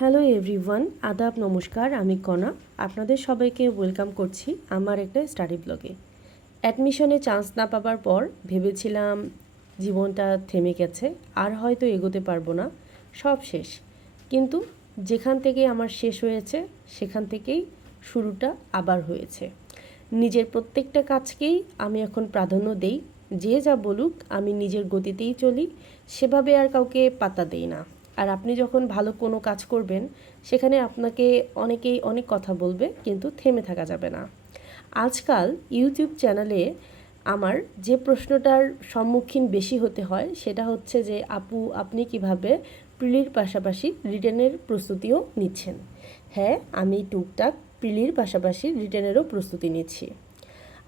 Hello everyone আদাব নমস্কার, আমি কণা আপনাদের সবাইকে ওয়েলকাম করছি আমার একটা স্টাডি ব্লগে অ্যাডমিশনে চান্স না পাবার পর ভেবেছিলাম জীবনটা থেমে গেছে, আর হয়তো এগোতে পারব না, সব শেষ। কিন্তু যেখান থেকে আমার শেষ হয়েছে, সেখান থেকেই শুরুটা আবার হয়েছে। নিজের প্রত্যেকটা কাজকেই আমি এখন প্রাধান্য দেই, যে যা বলুক আমি নিজের গতিতেই চলি, সেভাবে আর কাউকে পাতা দেই না। আর আপনি যখন ভালো কোনো কাজ করবেন, সেখানে আপনাকে অনেকেই অনেক কথা বলবে, কিন্তু থেমে থাকা যাবে না। আজকাল ইউটিউব চ্যানেলে আমার যে প্রশ্নটার সম্মুখীন বেশি হতে হয়, সেটা হচ্ছে যে, আপু, আপনি কীভাবে প্রিলির পাশাপাশি রিটেনের প্রস্তুতিও নিচ্ছেন? হ্যাঁ আমি টুকটাক প্রিলির পাশাপাশি রিটেনেরও প্রস্তুতি নিচ্ছি।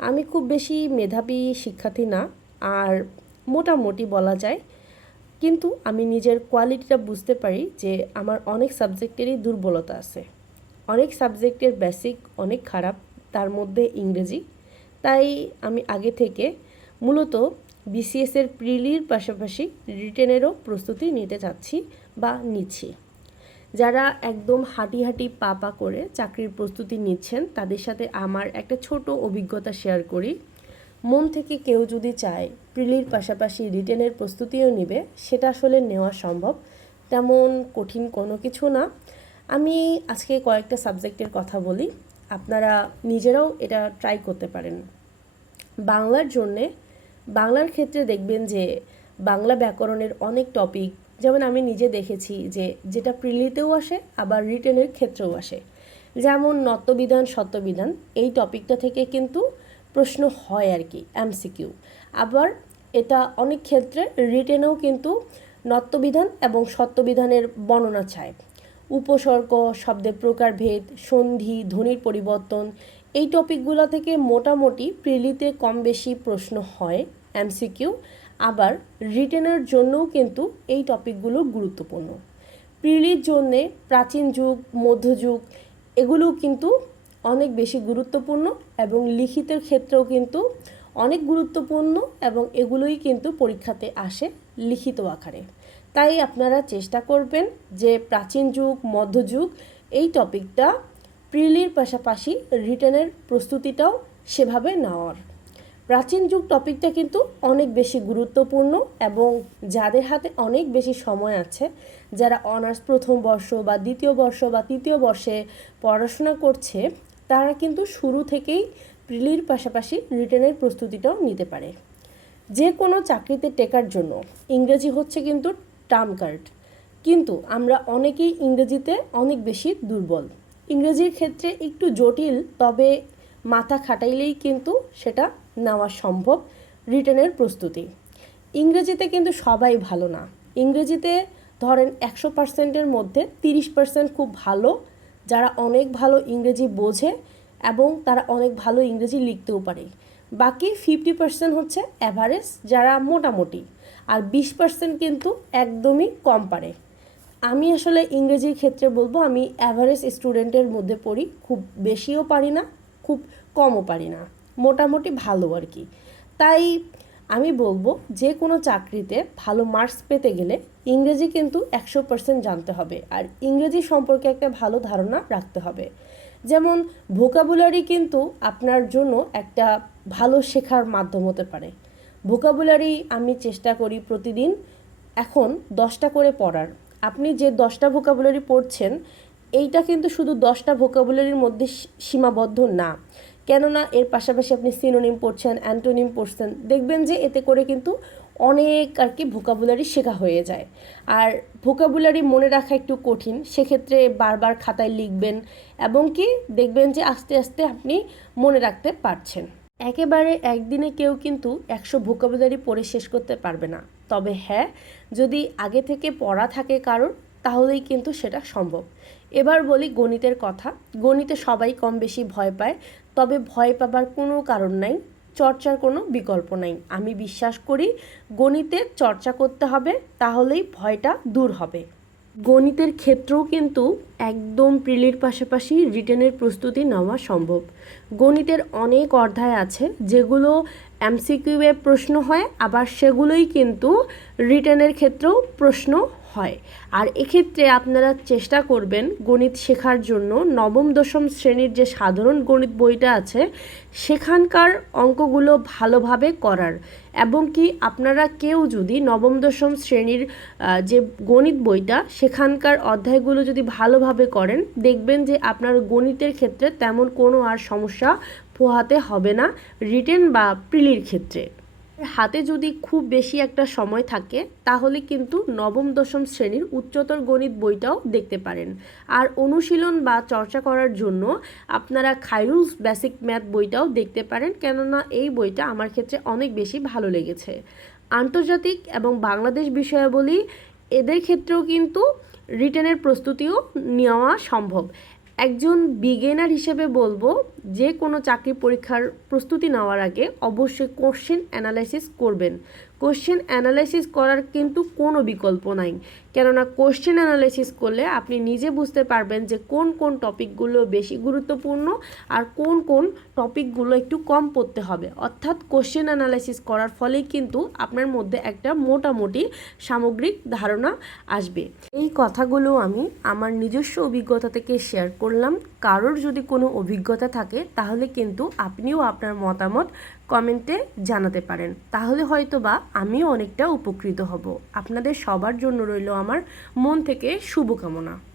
আমি খুব বেশি মেধাবী শিক্ষার্থী না, আর মোটামুটি বলা যায় কিন্তু আমি নিজের কোয়ালিটিটা বুঝতে পারি যে আমার অনেক সাবজেক্টেরই দুর্বলতা আছে। অনেক সাবজেক্টের বেসিক অনেক খারাপ, তার মধ্যে ইংরেজি। তাই আমি আগে থেকে মূলত বিসিএসের প্রিলির পাশাপাশি রিটেনেরও প্রস্তুতি নিতে চাচ্ছি বা নিচ্ছি। যারা একদম হাঁটি হাঁটি পা পা করে চাকরির প্রস্তুতি নিচ্ছেন, তাদের সাথে আমার একটা ছোট অভিজ্ঞতা শেয়ার করি। মন থেকে কেউ যদি চায় প্রিলির পাশাপাশি রিটেনের প্রস্তুতিও নেবে, সেটা আসলে নেওয়া সম্ভব। তেমন কঠিন কোনো কিছু না। আমি আজকে কয়েকটা সাবজেক্টের কথা বলি। আপনারা নিজেরাও এটা ট্রাই করতে পারেন। বাংলার জন্যে, বাংলার ক্ষেত্রে দেখবেন যে বাংলা ব্যাকরণের অনেক টপিক যেমন আমি নিজে দেখেছি যে যেটা প্রিলিতেও আসে, আবার রিটেনের ক্ষেত্রেও আসে। যেমন নত্যবিধান সত্যবিধান, এই টপিকটা থেকে কিন্তু প্রশ্ন হয় আর কি এমসিকিউ আবার এটা অনেক ক্ষেত্রে রিটেনেও কিন্তু নত্যবিধান এবং সত্যবিধানের বর্ণনা চায়। উপসর্গ, শব্দের প্রকারভেদ, সন্ধি, ধ্বনির পরিবর্তন, এই টপিকগুলো থেকে মোটামুটি প্রিলিতে কম বেশি প্রশ্ন হয় এমসিকিউ আবার রিটেনের জন্যও কিন্তু এই টপিকগুলো গুরুত্বপূর্ণ। প্রিলির জন্যে প্রাচীন যুগ, মধ্যযুগ এগুলো কিন্তু অনেক বেশি গুরুত্বপূর্ণ এবং লিখিতের ক্ষেত্রেও কিন্তু অনেক গুরুত্বপূর্ণ এবং এগুলোই কিন্তু পরীক্ষাতে আসে লিখিত আকারে। তাই আপনারা চেষ্টা করবেন যে প্রাচীন যুগ মধ্যযুগ এই টপিকটা প্রিলির পাশাপাশি রিটার্নের প্রস্তুতিটাও সেভাবে নেওয়ার। প্রাচীন যুগ টপিকটা কিন্তু অনেক বেশি গুরুত্বপূর্ণ এবং যাদের হাতে অনেক বেশি সময় আছে, যারা অনার্স প্রথম বর্ষ বা দ্বিতীয় বর্ষ বা তৃতীয় বর্ষে পড়াশোনা করছে তারা কিন্তু শুরু থেকেই প্রিলির পাশাপাশি রিটেনের প্রস্তুতিটাও নিতে পারে। যে কোনো চাকরিতে টেকার জন্য ইংরেজি হচ্ছে কিন্তু টার্ম কার্ড। কিন্তু আমরা অনেকেই ইংরেজিতে অনেক বেশি দুর্বল। ইংরেজির ক্ষেত্রে একটু জটিল, তবে মাথা খাটাইলেই কিন্তু সেটা নেওয়া সম্ভব রিটেনের প্রস্তুতি। ইংরেজিতে কিন্তু সবাই ভালো না। ইংরেজিতে ধরেন একশো পার্সেন্টের মধ্যে তিরিশ পার্সেন্ট খুব ভালো যারা অনেক ভালো ইংরেজি বোঝে এবং তারা অনেক ভালো ইংরেজি লিখতেও পারে। বাকি ফিফটি পার্সেন্ট হচ্ছে অ্যাভারেজ যারা মোটামুটি, আর বিশ পার্সেন্ট কিন্তু একদমই কম পারে। আমি আসলে ইংরেজির ক্ষেত্রে বলব, আমি অ্যাভারেজ স্টুডেন্টের মধ্যে পড়ি, খুব বেশিও পারি না, খুব কমও পারি না, মোটামুটি ভালো আর কি। তাই আমি বলব যে কোনো চাকরিতে ভালো মার্কস পেতে গেলে ইংরেজি কিন্তু একশো পার্সেন্ট জানতে হবে আর ইংরেজি সম্পর্কে একটা ভালো ধারণা রাখতে হবে। যেমন ভোকাবুলারি কিন্তু আপনার জন্য একটা ভালো শেখার মাধ্যম হতে পারে। ভোকাবুলারি আমি চেষ্টা করি প্রতিদিন এখন দশটা করে পড়ার। আপনি যে দশটা ভোকাবুলারি পড়ছেন, এইটা কিন্তু শুধু দশটা ভোকাবুলারির মধ্যে সীমাবদ্ধ না। কেননা এর পাশাপাশি আপনি সিনোনিম পড়ছেন অ্যান্টোনিম পড়ছেন, দেখবেন যে এতে করে কিন্তু অনেক আর কি ভোকাবুলারি শেখা হয়ে যায়। আর ভোকাবুলারি মনে রাখা একটু কঠিন, সেক্ষেত্রে বারবার খাতায় লিখবেন এবং কি দেখবেন যে আস্তে আস্তে আপনি মনে রাখতে পারছেন। একেবারে একদিনে কেউ কিন্তু একশো ভোকাবুলারি পড়ে শেষ করতে পারবে না। তবে হ্যাঁ যদি আগে থেকে পড়া থাকে কারোর, তাহলেই কিন্তু সেটা সম্ভব। এবার বলি গণিতের কথা। গণিতে সবাই কম বেশি ভয় পায় তবে ভয় পাবার কোনো কারণ নাই, চর্চার কোনো বিকল্প নাই। আমি বিশ্বাস করি, গণিতের চর্চা করতে হবে, তাহলেই ভয়টা দূর হবে। গণিতের ক্ষেত্রেও কিন্তু একদম প্রিলির পাশাপাশি রিটেনের প্রস্তুতি নেওয়া সম্ভব। গণিতের অনেক অধ্যায় আছে, যেগুলো এমসিকিউয়ে প্রশ্ন হয়, আবার সেগুলোই কিন্তু রিটেনের ক্ষেত্রেও প্রশ্ন হয়। আর এক্ষেত্রে আপনারা চেষ্টা করবেন গণিত শেখার জন্য। নবম, দশম শ্রেণির যে সাধারণ গণিত বইটা আছে, সেখানকার অঙ্কগুলো ভালোভাবে করার। এবং কি আপনারা কেউ যদি নবম, দশম শ্রেণির যে গণিত বইটা, সেখানকার অধ্যায়গুলো যদি ভালোভাবে করেন, দেখবেন যে আপনার গণিতের ক্ষেত্রে তেমন কোনো আর সমস্যা পোহাতে হবে না, রিটেন বা প্রিলির ক্ষেত্রে। হাতে যদি খুব বেশি একটা সময় থাকে, তাহলে কিন্তু নবম, দশম শ্রেণির উচ্চতর গণিত বইটাও দেখতে পারেন। আর অনুশীলন বা চর্চা করার জন্য আপনারা খাইরুলস বেসিক ম্যাথ বইটাও দেখতে পারেন, কেননা এই বইটা আমার ক্ষেত্রে অনেক বেশি ভালো লেগেছে। আন্তর্জাতিক এবং বাংলাদেশ বিষয়াবলী, এদের ক্ষেত্রেও কিন্তু রিটেনের প্রস্তুতিও নেওয়া সম্ভব। একজন বিগেনার হিসেবে বলব, যে কোনো চাকরি পরীক্ষার প্রস্তুতি নেওয়ার আগে অবশ্যই কোশ্চেন অ্যানালাইসিস করবেন। কোশ্চেন অ্যানালাইসিস করার কিন্তু কোনো বিকল্প নাই। কেননা কোশ্চেন অ্যানালাইসিস করলে আপনি নিজে বুঝতে পারবেন যে কোন কোন টপিকগুলো বেশি গুরুত্বপূর্ণ আর কোন কোন টপিকগুলো একটু কম পড়তে হবে। অর্থাৎ কোশ্চেন অ্যানালাইসিস করার ফলেই কিন্তু আপনার মধ্যে একটা মোটামুটি সামগ্রিক ধারণা আসবে। এই কথাগুলো আমি আমার নিজস্ব অভিজ্ঞতা থেকে শেয়ার করলাম। কারোর যদি কোনো অভিজ্ঞতা থাকে, তাহলে কিন্তু আপনিও আপনার মতামত কমেন্টে জানাতে পারেন। তাহলে হয়তো বা আমিও অনেকটা উপকৃত হব। আপনাদের সবার জন্য রইল আমার মন থেকে শুভকামনা।